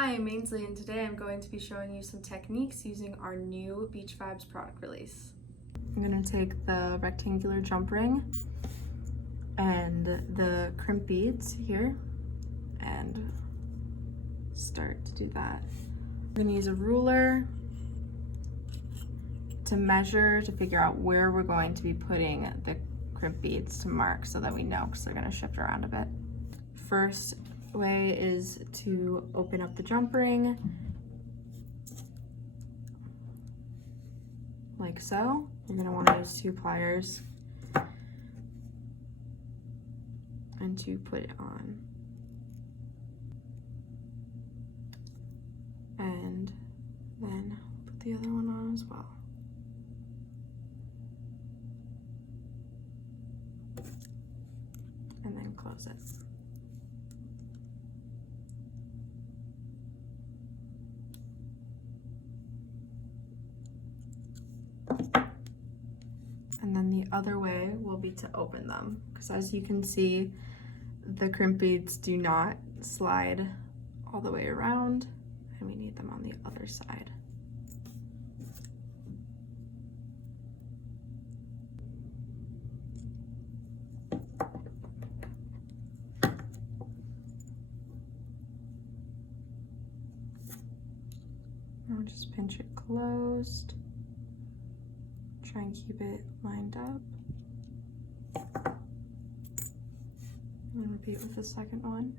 Hi, I'm Ainsley, and today I'm going to be showing you some techniques using our new Beach Vibes product release. I'm going to take the rectangular jump ring and the crimped beads here and start to do that. I'm going to use a ruler to measure, to figure out where we're going to be putting the crimped beads to mark so that we know, because they're going to shift around a bit. First way is to open up the jump ring like so. You're going to want to use 2 pliers and to put it on, and then put the other one on as well. And then close it. And then the other way will be to open them, because as you can see, the crimped beads do not slide all the way around, and we need them on the other side. I'll just pinch it closed. Try and keep it lined up. And repeat with the second one.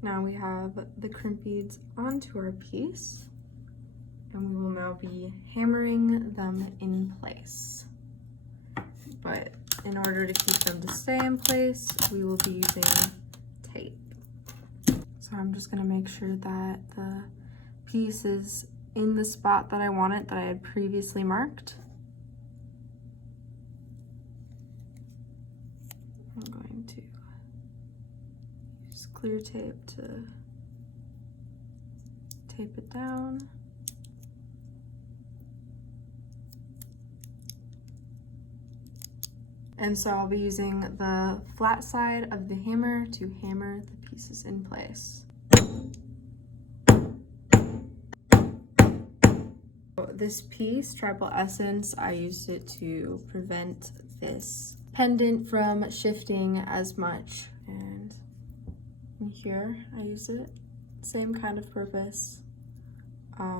Now we have the crimped beads onto our piece, and we will now be hammering them in place. But in order to keep them to stay in place, we will be using tape. So I'm just gonna make sure that the piece is in the spot that I want it, that I had previously marked. I'm going to use clear tape to tape it down. And so I'll be using the flat side of the hammer to hammer the pieces in place. This piece, Triple Essence, I used it to prevent this pendant from shifting as much. And in here, I use it, same kind of purpose,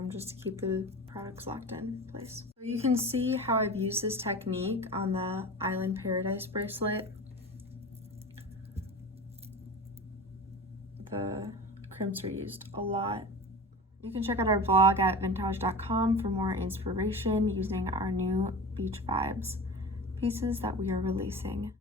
just to keep the products locked in place. So you can see how I've used this technique on the Island Paradise bracelet. The crimps are used a lot. You can check out our blog at vintage.com for more inspiration using our new Beach Vibes pieces that we are releasing.